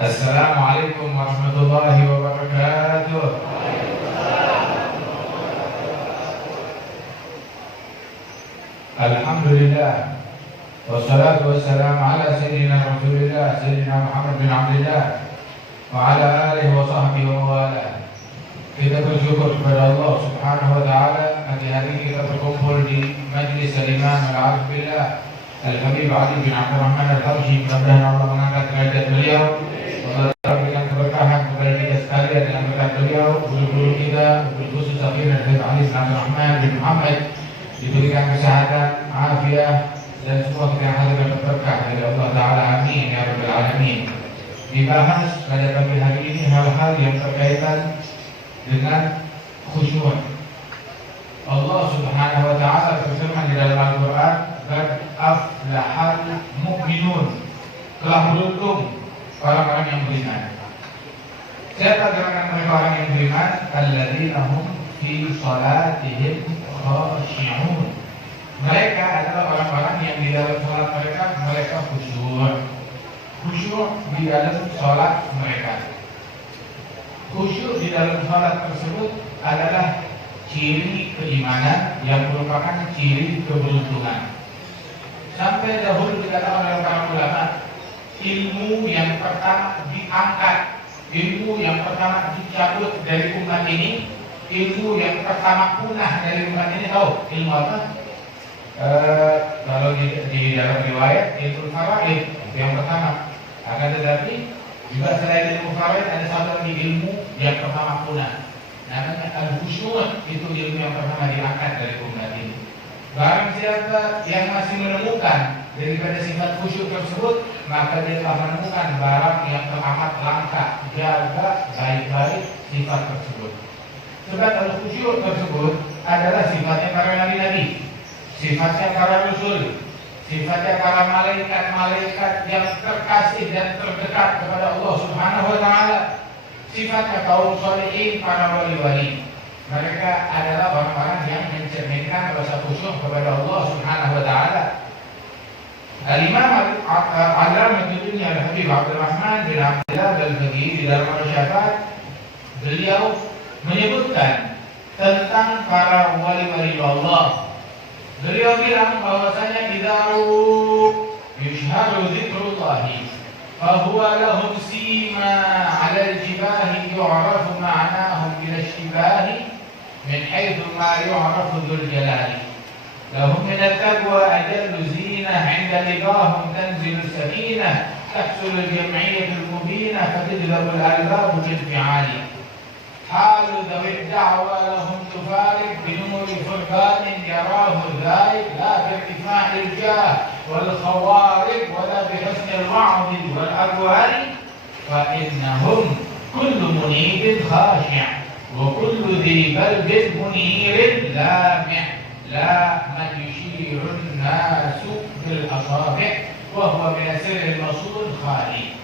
Assalamualaikum warahmatullahi wabarakatuh. Alhamdulillah. Wassalatu wassalamu ala sayyidina Rasulillah Sayyidina Muhammad bin Abdullah wa ala alihi wa sahbihi wa wala. Kita bersyukur kepada Allah Subhanahu wa taala pagi hari ini kita berkumpul di majlis Al-Imam Al-Arif Billah Al-Habib Ali bin Abdurrahman Al-Habsyi. Mudah-mudahan Allah mengangkat derajat beliau, Allah berikan keberkahan kepada kita sekalian dengan berkat beliau, guru-guru kita, guru khusus Sayyidina Al-Habib Ali bin Abdurrahman bin Muhammad, diberikan kesehatan, afiat, dan semua kita yang hadir dapat berkah dari Allah Ta'ala. Amin ya Rabbal Alamin. Dibahas pada pagi hari ini hal-hal yang berkaitan dengan khusyuk. Allah Subhanahu wa taala berfirman di dalam Al-Qur'an, "Qad aflahal mu'minun." Telah beruntung orang-orang yang beriman. Siapa kalangan mereka orang yang beriman? Alladzina hum fi shalatihim khashi'un. Mereka adalah orang-orang yang di dalam salat mereka khusyuk. Khusyuk di dalam salat mereka. Khusyuk di dalam salat tersebut adalah ciri keimanan yang merupakan ciri keberuntungan. Sampai dahulu dikatakan oleh para ulama, ilmu yang pertama diangkat, ilmu yang pertama dicabut dari umat ini, ilmu yang pertama punah dari umat ini, tahu ilmu apa? Kalau di dalam riwayat ilmu faraid yang pertama. Akan tetapi juga selain ilmu faraid ada satu lagi ilmu yang pertama punah, namanya al-khusyuk. Itu ilmu yang pertama diangkat dari umat ini. Barang siapa yang masih menemukan daripada sifat khusyuk tersebut, maka dia telah menemukan barang yang teramat langka. Jaga baik-baik sifat tersebut. Sebab al-khusyuk tersebut adalah sifatnya para nabi-nabi, sifatnya para rasul, sifatnya para malaikat-malaikat yang terkasih dan terdekat kepada Allah Subhanahu wa taala. Sifatnya kaum sholihin, para wali-wali. Mereka adalah orang-orang yang mencerminkan rasa khusyuk kepada Allah Subhanahu wa taala. Al-Imam Al-Allamah Al-Habib Abdurrahman bin Abdullah Al-Faqih di dalam Al-Syafat, beliau menyebutkan tentang para wali-wali Allah. Beliau bilang bahwasanya idzaru yushharu dzikrullahi fa huwa lahum sima 'ala al-jibahi yu'rafu ma'nahum bil ishtibahi min haythu ma yu'rafu dzul jalali lahum min at-taqwa ajallu zinah 'inda liqahum tanzilu as-sakinah tahsul al-jam'iyyah al-mubinah fatadlabu al-albab bil fi'ali حال ذوي الدعوى لهم تفارق بنور فرقان يراه الذائب لا بارتفاع الجاه والخوارق ولا بحسن الوعظ والأقوال فإنهم كل منيب خاشع وكل ذي بلد منير لامع لا من يشير الناس بالأصابع وهو من السر المصون خالي.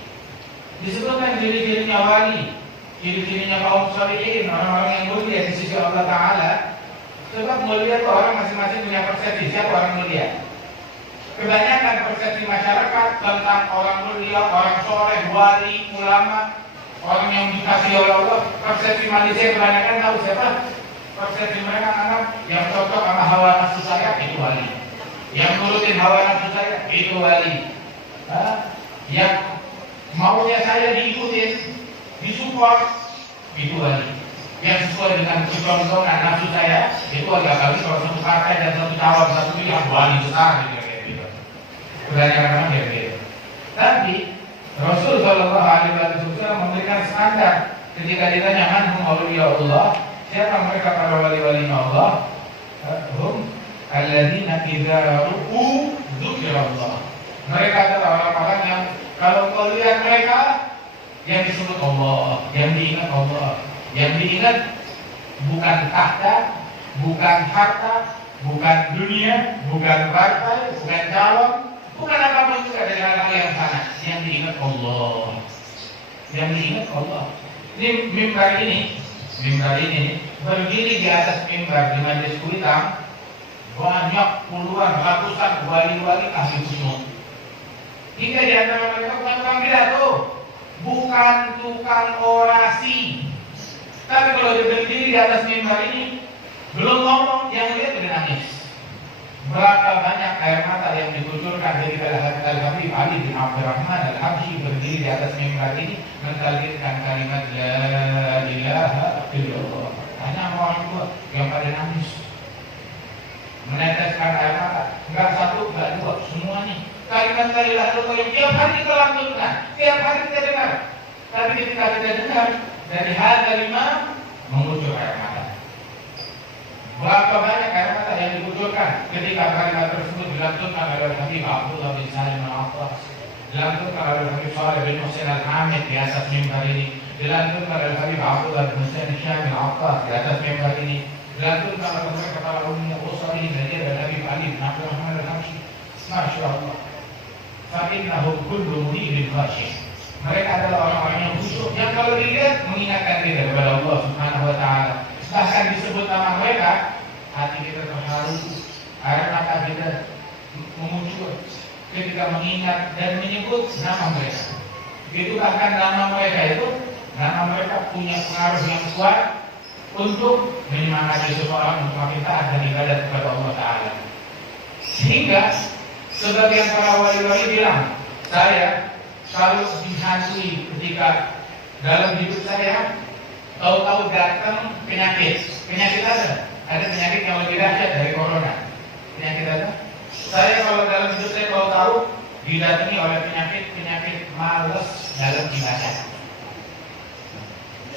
Disebutkan ciri-cirinya wali, ciri-cirinya kaum sholihin, orang-orang yang mulia di sisi Allah Ta'ala. Sebab mulia itu orang masing-masing punya persepsi siapa orang mulia. Kebanyakan persepsi masyarakat tentang orang mulia, orang soleh, wali, ulama, orang yang dikasihi oleh Allah, persepsi manusia kebanyakan tahu siapa? Persepsi mereka anggap yang cocok sama hawa nafsu saya itu wali, yang nurutin hawa nafsu saya itu wali, yang maunya saya diikutin, disupport itu wali, yang sesuai dengan kecontohan nafsu saya itu wali. Apalagi kalau satu partai dan satu calon satu pilihan wali besar gitu. Kebanyakan orang gitu. Tapi Rasul Shallallahu Alaihi Wasallam memberikan standar ketika ditanya manhum awliyaullah, siapa mereka para wali-wali Allah? Hum alladzina idza ru'u dzukirallah. Mereka adalah orang-orang yang kalau kau lihat mereka yang disebut Allah, yang diingat Allah, yang diingat bukan tahta, bukan harta, bukan dunia, bukan partai, bukan calon, bukan apapun juga dari hal-hal yang sana. Yang diingat Allah, yang diingat Allah. Ini mimbar ini berdiri di atas mimbar di majelis kuitang, banyak puluhan, ratusan wali-wali ahli khusyuk. Hingga di antara mereka bukan orang pidato, bukan bukan tukang orasi. Tapi kalau dia berdiri di atas mimbar ini, belum ngomong, yang lihat udah nangis. Berapa banyak air mata yang dikucurkan dari Al-Habib Ali bin Abdurrahman Al-Habsyi berdiri di atas mimbar ini mentalkinkan kalimat La ilaha illallah. Hanya orang tua yang pada nangis, meneteskan air mata. Enggak satu, enggak dua, semuanya. Kalimat La ilaha illallah yang tiap hari kita lantunkan, tiap hari kita dengar. Tapi ketika kita dengar dari hadal imam, mengucur air mata. Berapa banyak air mata yang dikucurkan ketika kalimat tersebut dilantunkan oleh Habib Abdullah bin Salim Al-Attas, dilantunkan oleh Habib Saleh bin Husain Al-Hamid di atas mimbar ini, dilantunkan oleh Habib Abdullah bin Husain Syamil Al-Attas di atas mimbar ini, dilantunkan oleh mereka para ulama usah ini dari Habib Ali bin Abdurrahman Al-Habsyi. Masya Allah. Fa'innahum kullu munibin khasyi. Mereka adalah orang-orang yang khusyuk yang kalau dilihat mengingatkan kita kepada Allah Subhanahu wa taala. Bahkan disebut nama mereka, hati kita terharu, air mata kita memuncul ketika mengingat dan menyebut nama mereka. Itu bahkan nama mereka punya pengaruh yang kuat untuk menyemangati seseorang untuk makin taat dan ibadat kepada Allah Taala. Sehingga sebagian para wali-wali bilang, saya kalau dihantui ketika dalam hidup saya, tahu-tahu datang penyakit ada penyakit yang lebih dahsyat dari corona. Penyakit apa? Saya kalau dalam hidup saya tahu didatangi oleh penyakit malas dalam ibadah.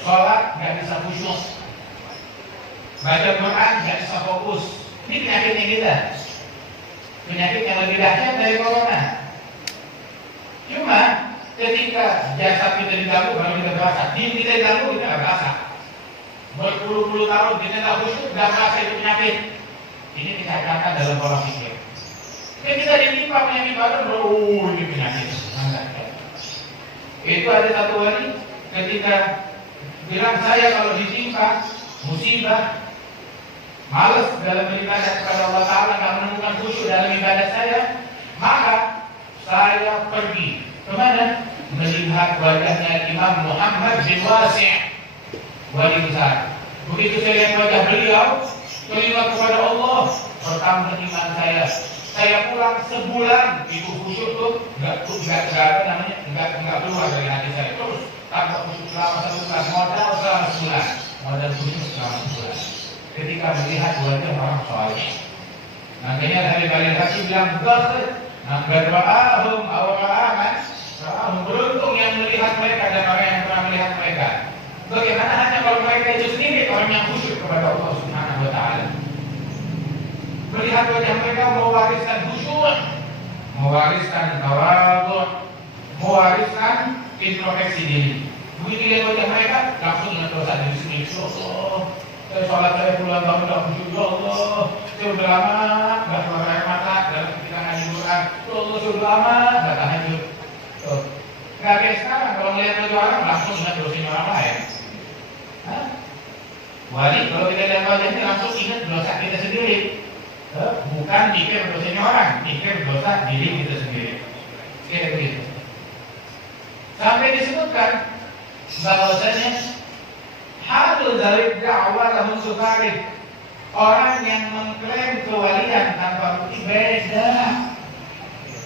Sholat nggak bisa khusyuk, baca Quran nggak bisa fokus. Ini penyakitnya kita. Penyakit yang lebih dahsyat dari corona. Cuma ketika jasad kita diganggu, baru kita berasa. Diri kita diganggu, kita nggak berasa. Berpuluh-puluh tahun kita nggak khusyuk, nggak merasa itu penyakit. Ini dikatakan dalam pola pikir. Kita ditimpa penyakit baru, ini penyakit. Itu ada satu wali ketika bilang, saya kalau ditimpa musibah, malas dalam beribadah kepada Allah Ta'ala, nggak menemukan khusyuk dalam ibadah saya, maka saya pergi kemana? Melihat wajahnya Imam Muhammad bin Wasi', wali besar. Begitu saya lihat wajah beliau, teringat kepada Allah, pertama iman saya pulang sebulan itu khusyuk tuh nggak keluar dari hati saya, terus tanpa khusyuk selama sebulan, modal khusyuk selama sebulan. Ketika melihat wajah orang soleh, makanya dari Bali Hakim bilang beruntung yang melihat mereka dan orang yang pernah melihat mereka. Bagaimana hanya kalau mereka itu sendiri orang yang khusyuk kepada Allah Subhanahu wa taala. Melihat wajah mereka mewariskan khusyuk, mewariskan tawadhu, mewariskan introspeksi diri. Begitu lihat wajah mereka, langsung ingat dosa diri sendiri. Saya sholat saya puluhan tahun tidak khusyuk, ya Allah. Saya udah lama nggak keluar air mata dalam ketika ngaji Quran. Ya Allah, saya udah lama nggak tahajud. Nggak kayak sekarang kalau melihat wajah orang langsung ingat dosanya orang lain. Wali kalau kita lihat wajahnya langsung ingat dosa kita sendiri. Bukan mikir dosanya orang, mikir dosa diri kita sendiri. Kayak begitu. Sampai disebutkan bahwasanya hadul dari dakwah lahum sufarid, orang yang mengklaim kewalian tanpa bukti beda.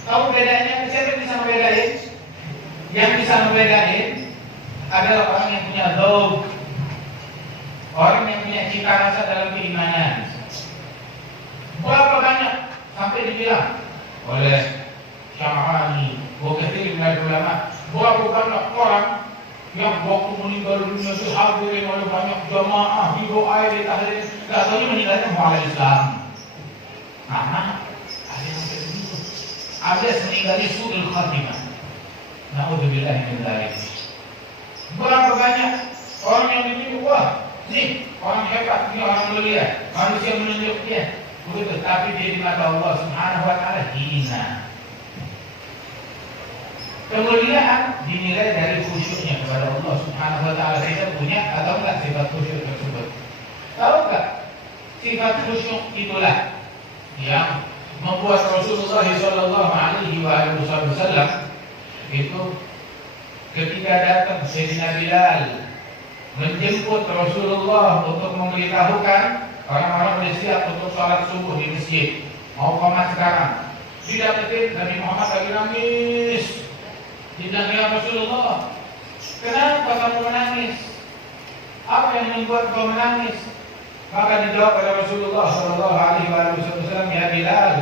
Tahu bedanya? Siapa yang bisa membedain? Yang bisa membedain adalah orang yang punya dzauq, orang yang punya cita rasa dalam keimanan. Berapa banyak sampai dibilang oleh Syarani, Bukhari dan ulama, berapa banyak orang yang waktu meninggal dunia itu hadirin oleh banyak jamaah, didoai, ditahlil, nggak tahunya meninggalnya mu'ala Islam. Nah, ada yang begitu. Ada meninggalnya su'ul khatimah. Na'udzubillah min dzalik. Berapa banyak orang yang begini, wah, nih orang hebat, ini orang mulia, manusia menunjuk dia. Begitu, tapi dia di mata Allah Subhanahu wa taala hina. Kemuliaan dinilai dari khusyuknya kepada Allah Subhanahu wa taala. Kita punya atau enggak sifat khusyuk tersebut? Tahu enggak? Sifat khusyuk itulah yang membuat Rasulullah sallallahu alaihi wasallam itu ketika datang Sayyidina Bilal menjemput Rasulullah untuk memberitahukan orang-orang sudah siap untuk sholat subuh di masjid, mau komat sekarang. Didapetin Nabi Muhammad lagi nangis. Ditanya, ya Rasulullah, kenapa kamu menangis? Apa yang membuat kau menangis? Maka dijawab oleh Rasulullah Shallallahu Alaihi Wasallam, ya Bilal,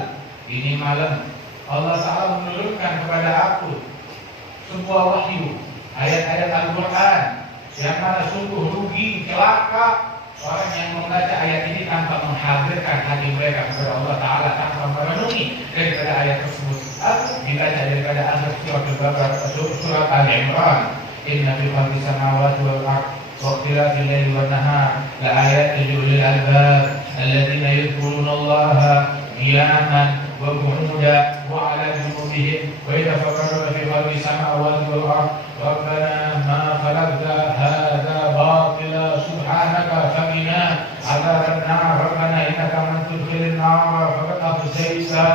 ini malam Allah Taala menurunkan kepada aku sebuah wahyu, ayat-ayat Al-Quran, yang mana sungguh rugi, celaka orang yang membaca ayat ini tanpa menghadirkan hati mereka kepada Allah Ta'ala, tanpa merenungi daripada ayat tersebut. Atau dibaca daripada akhir surat Al-Imran, Inna fi khalqis samawati wal ardh wa ikhtilafil laili wan nahar la ayatin li ulil albab alladziina yadhkuruna Allaha qiyaman wa qu'udan wa 'ala junubihim wa yatafakkaruna fi khalqis samawati wal ardh rabbana ma khalaqta hadza batila subhanaka faqina 'adzaban nar rabbana innaka man tudkhilin nar faqad akhzayta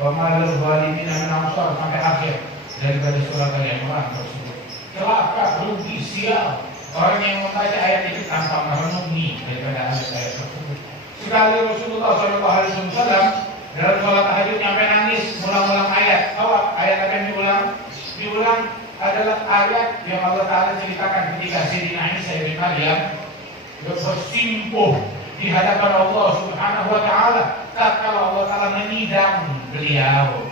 wa ma lil zalimin min ansar, sampai akhir daripada surat Al-Imran tersebut. Celaka, rugi, sial orang yang membaca ayat ini tanpa merenungi daripada ayat-ayat tersebut. Sekali Rasulullah SAW dalam sholat tahajud sampai nangis mengulang-ulang ayat. Ayat apa yang diulang adalah ayat yang Allah Ta'ala ceritakan ketika Sayyidina Isa bin Maryam bersimpuh di hadapan Allah Subhanahu Wa Ta'ala. Tatkala Allah Ta'ala menidang beliau,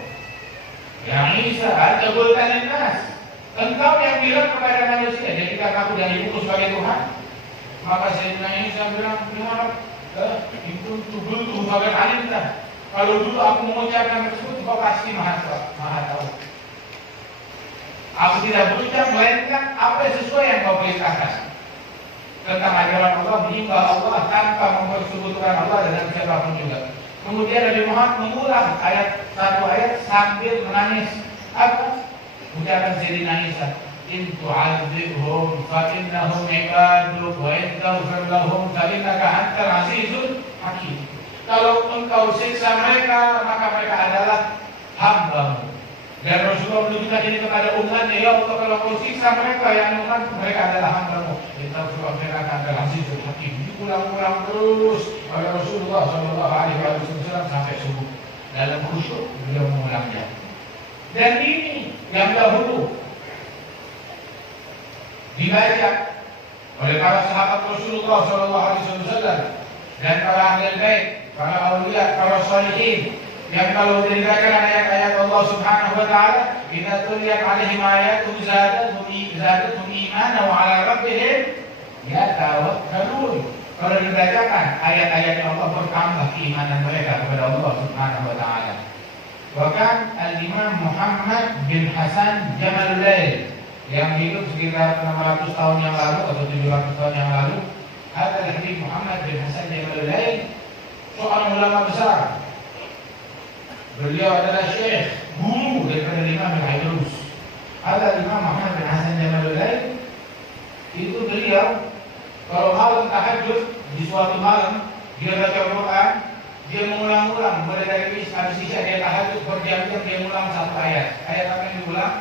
ya Isa, anta qulta linnas, engkau yang bilang kepada manusia, jadikan aku dan ibuku sebagai Tuhan. Maka Sayyidina Isa bilang, itu tubuh bagian alimta. Kalau dulu aku mengucapkan tersebut, kau pasti maha tahu. Aku tidak berucap melainkan apa sesuai yang kau perintahkan tentang ajaran Allah, menyembah Allah tanpa mempersekutukan Allah dengan siapapun juga. Kemudian Nabi Muhammad mengulang satu ayat sambil menangis. Apa? Ucapan Sayyidina Isa, in tu'adzibhum fa innahum ibaduk wa in taghfir lahum fa innaka antal azizul hakim. Kalau engkau siksa mereka, maka mereka adalah hamba-Mu. Dan Rasulullah menunjukkan ini kepada umatnya, ya Allah, kalau kau siksa mereka, yang umat mereka adalah hamba-Mu. In taghfir mereka antal azizul hakim. Diulang-ulang terus oleh Rasulullah Shallallahu Alaihi Wasallam sampai subuh. Dalam khusyuk beliau mengulangnya. Dan ini yang dahulu dibaca oleh para sahabat Rasulullah Shallallahu Alaihi Wasallam dan para ahli bait, para aulia, para sholihin, yang kalau dibacakan ayat-ayat Allah Subhanahu Wa Taala, idza tuliyat alaihim ayatun zadatuhum imanan wa ala rabbihim yatawakkalun. Kalau dibacakan ayat-ayat Allah, bertambah keimanan mereka kepada Allah Subhanahu Wa Taala. Bahkan Al-Imam Muhammad bin Hasan Jamalulail yang hidup sekitar 600 tahun yang lalu atau 700 tahun yang lalu, Al-Habib Muhammad bin Hasan Jamalulail seorang ulama besar. Beliau adalah syekh, guru daripada Imam Al-Aidrus. Al-Imam Muhammad bin Hasan Jamalulail itu beliau kalau malam tahajud, di suatu malam dia baca Quran, dia mengulang-ulang mulai dari habis isya dia tahajud berjam-jam, dia mengulang satu ayat. Ayat apa yang diulang?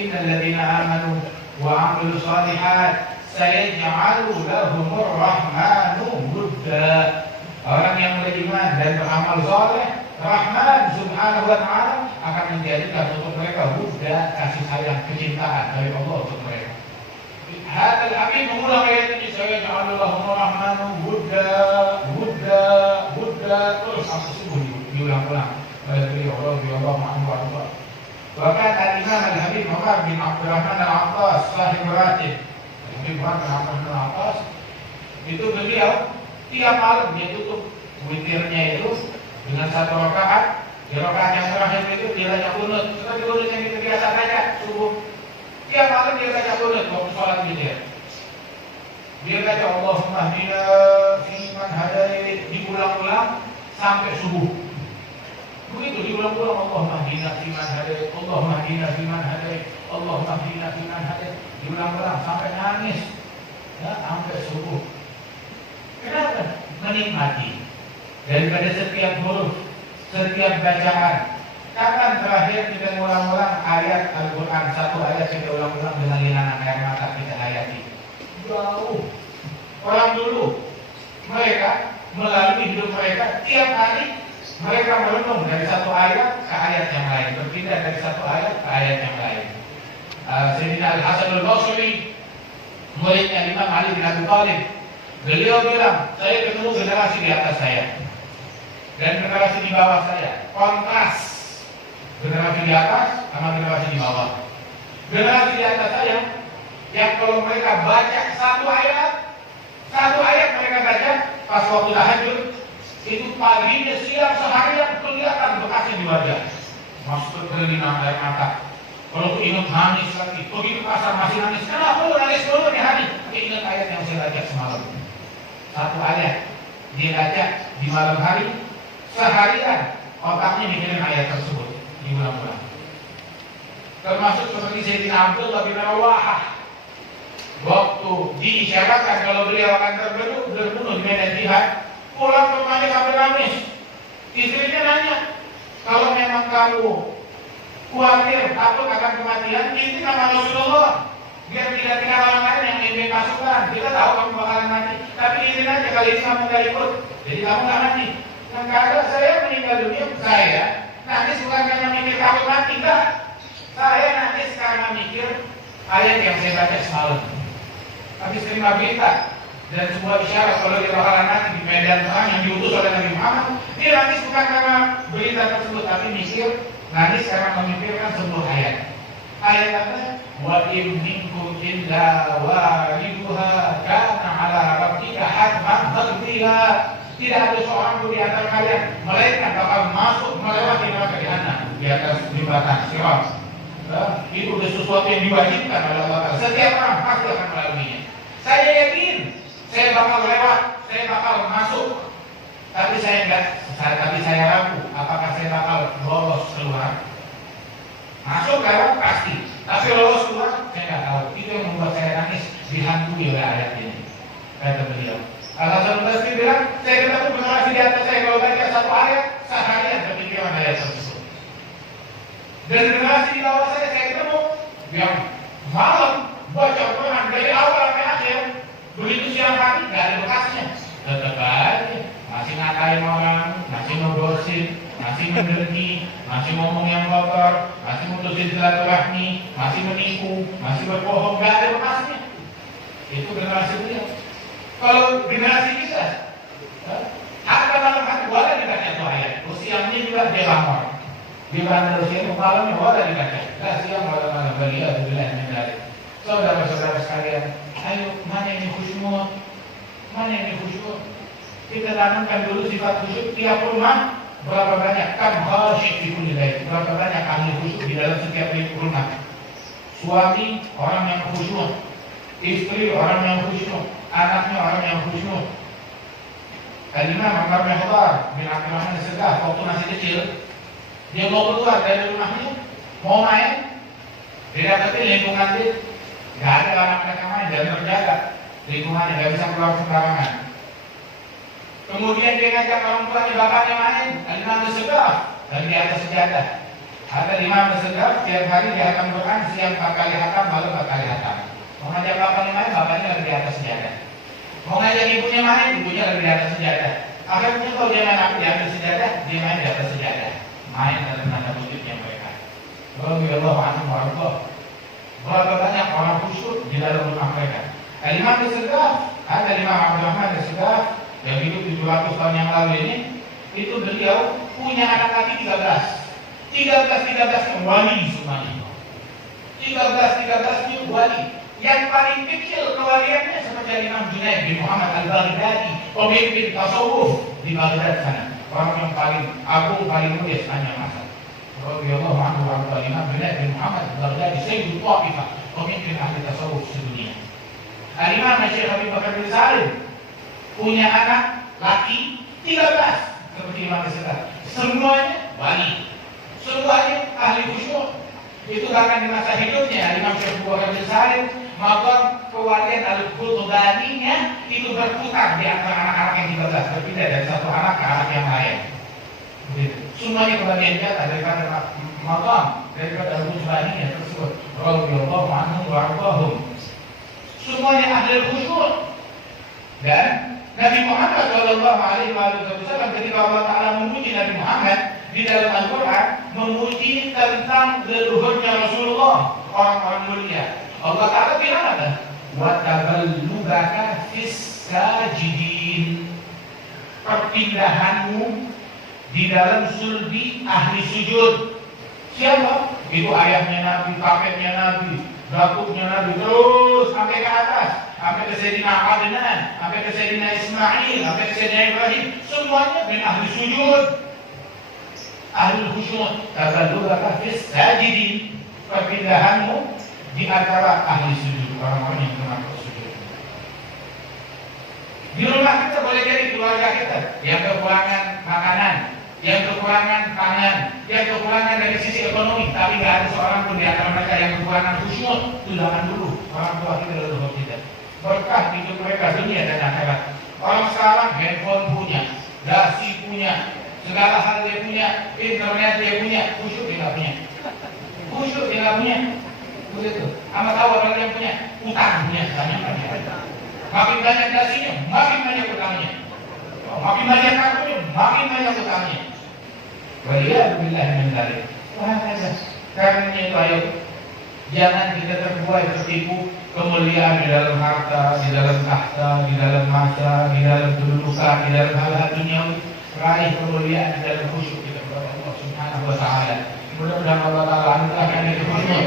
Innal ladzina amanu wa 'amilus shalihat sayaj'alu lahumur rahmanu wudda. Orang yang beriman dan beramal saleh, Rahman Subhanahu Wa Ta'ala akan menjadikan untuk mereka wudda, kasih sayang, kecintaan dari Allah untuk mereka. Hadal Habib mengulang ayat ini, saya ja'alullahu rahmanu wudda terus sampai subuh diulang-ulang oleh beliau radhiyallahu anhu. Bahkan Al-Imam Al-Habib Muhammad bin Abdurrahman Al-Attas, sahib ratib, Habib Muhammad bin Abdurrahman Al-Attas, itu beliau tiap malam dia tutup witirnya itu dengan satu rakaat. Di rakaat yang terakhir itu dia baca qunut, seperti qunut yang kita biasa baca subuh. Tiap malam dia baca qunut waktu sholat witir. Dia baca Allahumma hdina fiman hadait, diulang-ulang sampai subuh. Begitu diulang-ulang, Allahumma hdina fiman hadait, Allahumma hdina fiman hadait, Allahumma hdina fiman hadait, diulang-ulang sampai nangis, ya, sampai subuh. Kenapa? Menikmati daripada setiap huruf, setiap bacaan, Kapan terakhir kita ulang-ulang ayat Al-Quran, satu ayat kita ulang-ulang dengan linangan air mata kita hayati? Jauh. Orang dulu, mereka melalui hidup mereka tiap hari mereka merenung dari satu ayat ke ayat yang lain, berpindah dari satu ayat ke ayat yang lain. Sayyidina Al-Hasan Al-Basri, muridnya Imam Ali bin Abi Thalib, beliau bilang, saya ketemu generasi di atas saya dan generasi di bawah saya, kontras. Generasi di atas sama generasi di bawah. Generasi di atas saya yang kalau mereka baca satu ayat mereka baca pas waktu tahajud, itu paginya siang seharian kelihatan bekasnya di wajah, masuk ke linang air mata. Kalau ingat nangis lagi, begitu pasar masih nangis. Kenapa lu nangis dulu nih hari? Ingat ayat yang saya baca semalam. Satu ayat dia baca di malam hari, seharian otaknya mikirin ayat tersebut. Diulang-ulang. Termasuk seperti Sayyidina Abdullah bin Rawahah, waktu diisyaratkan kalau beliau akan terbunuh di medan jihad, pulang ke rumahnya sampai nangis. Istrinya nanya, kalau memang kamu khawatir takut akan kematian, ini nama Rasulullah, biar tidak tinggal orang lain yang ingin pasukan. Kita tahu kamu bakalan mati, tapi izin aja kali ini kamu gak ikut, jadi kamu gak mati. Nah, kalau saya meninggal dunia, saya nangis bukan karena mikir takut mati, enggak. Saya nangis karena mikir ayat yang saya baca semalam. Habis terima berita dan sebuah isyarat kalau dia bakalan mati di medan perang yang diutus oleh Nabi Muhammad. Dia nangis bukan karena berita tersebut, tapi mikir, nangis karena memikirkan sebuah ayat. Ayat apa? Wa in minkum illa wariduha kana ala rabbika hatman maqdiya. Tidak ada seorang pun di antara kalian melainkan bakal masuk melewati neraka jahanam di atas jembatan Sirat. Itu sudah sesuatu yang diwajibkan oleh Allah. Setiap orang pasti akan melaluinya. Saya yakin saya bakal lewat, saya bakal masuk. Tapi saya enggak, tapi saya ragu apakah saya bakal lolos keluar. Masuk lewat pasti, tapi lolos keluar saya enggak tahu. Itu yang membuat saya nangis dihantui oleh ayat ini. Kata beliau. Al-Hasan Al-Basri bilang, saya ketemu generasi di atas saya kalau baca satu ayat, seharian berpikiran ayat tersebut. Dan generasi di bawah saya ketemu yang malam baca Quran dari awal sampai akhir, begitu siang hari nggak ada bekasnya, tetap aja masih ngatain orang, masih ngegosip, masih mendengki, masih ngomong yang kotor, masih mutusin silaturahmi, masih menipu, masih berbohong, nggak ada bekasnya. Itu generasi beliau. Kalau generasi kita, harga malam hari boleh dibaca itu ayat. Siangnya juga dia lamar. Di bandar siang malamnya boleh dibaca. Nah siang malam beliau bilang menjadi. Saudara-saudara sekalian, ayo mana ini khusyuk? Mana ini khusyuk? Kita tanamkan dulu sifat khusyuk tiap rumah. Berapa banyak kan khusyuk di kulli lail? Berapa banyak ahli khusyuk di dalam setiap rumah? Suami orang yang khusyuk, istri orang yang khusyuk, anaknya orang yang khusyuk. Al-Imam Umar bin Khattab bin Abdurrahman As-Sagaf waktu masih kecil, dia mau keluar dari rumahnya, mau main, dia dapetin lingkungan dia, nggak ada anak-anak yang main, jangan terjaga lingkungannya, nggak bisa keluar sembarangan. Kemudian dia ngajak orang tuanya, bapaknya main, Al-Imam As-Sagaf dan di atas sejadah. Ada Imam As-Sagaf tiap hari dia akan Quran, siang 4 kali hatam, malam 4 kali hatam. Mau ngajak bapaknya main, bapaknya lagi di atas sejadah. Mau ngajak ibunya main, ibunya lagi di atas sejadah. Akhirnya kalau dia main di atas sejadah, dia main di atas sejadah. Main dalam tanda kutipnya mereka. Radhiyallahu anhu warḍah. Berapa banyak orang khusyuk di dalam rumah mereka. Al-Imam As-Sagaf, ada Imam Abdurrahman As-Sagaf yang hidup 700 tahun yang lalu ini, itu beliau punya anak laki 13. 13-13 wali semuanya. 13-13 wali. Yang paling kecil kewaliannya seperti Imam Junaid bin Muhammad Al-Baghdadi, pemimpin tasawuf di Baghdad sana. Orang yang paling agung, paling mulia sepanjang masa. Radhiyallahu anhu wa Imam Junaid bin Muhammad Al-Baghdadi, Sayyidul Ta'ifah, pemimpin ahli tasawuf sedunia. Al-Imam Syekh Habib Bakar bin Salim punya anak laki 13 seperti Imam As-Sagaf. Semuanya wali. Semuanya ahli khusyuk. Itu bahkan di masa hidupnya Imam Syekh Abu Bakar bin Salim, maka kewalian Al-Qutbaninya itu berputar di antara anak-anak yang 13, berpindah dari satu anak ke anak yang lain. Begitu. semuanya kebagian jatah daripada maqam, daripada al-Mujahidin tersebut. Radhiyallahu anhum wa ardahum. Semuanya ahli khusyuk. Dan Nabi Muhammad sallallahu alaihi wasallam ketika Allah Taala memuji Nabi Muhammad di dalam Al-Quran, memuji tentang leluhurnya Rasulullah, orang-orang mulia. Allah Taala bilang apa? Wa taballugaka fis sajidin. Perpindahanmu di dalam sulbi ahli sujud. Siapa? Itu ayahnya Nabi, kakeknya Nabi, datuknya Nabi, terus sampai ke atas, sampai ke Sayyidina Adnan, sampai ke Sayyidina Ismail, sampai ke Sayyidina Ibrahim, semuanya min ahli sujud, ahli khusyuk. Taballugaka fis sajidin. Perpindahanmu di antara ahli sujud, orang-orang yang termasuk sujud. Di rumah kita boleh jadi keluarga kita yang kekurangan makanan, yang kekurangan pangan, yang kekurangan dari sisi ekonomi, tapi nggak ada seorang pun di antara mereka yang kekurangan khusyuk. Tundangan dulu orang tua kita, leluhur kita. Berkah hidup mereka dunia dan akhirat. Orang sekarang handphone punya, dasi punya, segala hal dia punya, internet dia punya, khusyuk dia nggak punya. Khusyuk dia nggak punya. Begitu. Ama tahu orang yang punya utang punya, banyak. Makin banyak dasinya, makin banyak utangnya. Makin banyak kartunya, makin banyak utangnya. Waliyahulillah min dzalik. Wah, karena itu ayo jangan kita terbuai tertipu kemuliaan di dalam harta, di dalam tahta, di dalam masa, di dalam kedudukan, di dalam hal-hal duniawi. Raih kemuliaan di dalam khusyuk kita kepada Allah Subhanahu wa taala. Mudah-mudahan Allah Taala anugerahkan kita khusyuk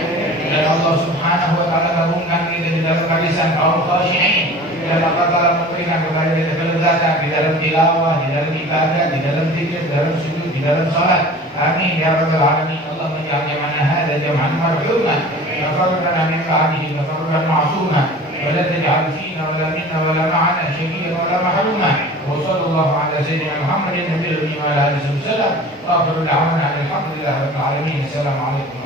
dan Allah Subhanahu wa taala gabungkan kita di dalam barisan kaum khashi'in. Dan Allah Taala memberikan kepada kita kelezatan di dalam tilawah, di dalam ibadah, di dalam zikir, di dalam sujud, di dalam salat. Amin ya rabbal alamin. Allah menja'al jam'ana hadza jam'an marhuma. Tafarraqna min ba'dihi tafarruqan ma'suma. Wa la taj'al fina wa la minna wa la ma'ana shaqiyyan wa la mahruma. Wa sallallahu ala sayyidina Muhammadin nabiyil ummi wa ala alihi wasallam. Wa akhiru da'wana alhamdulillahi rabbil alamin. Assalamu alaikum.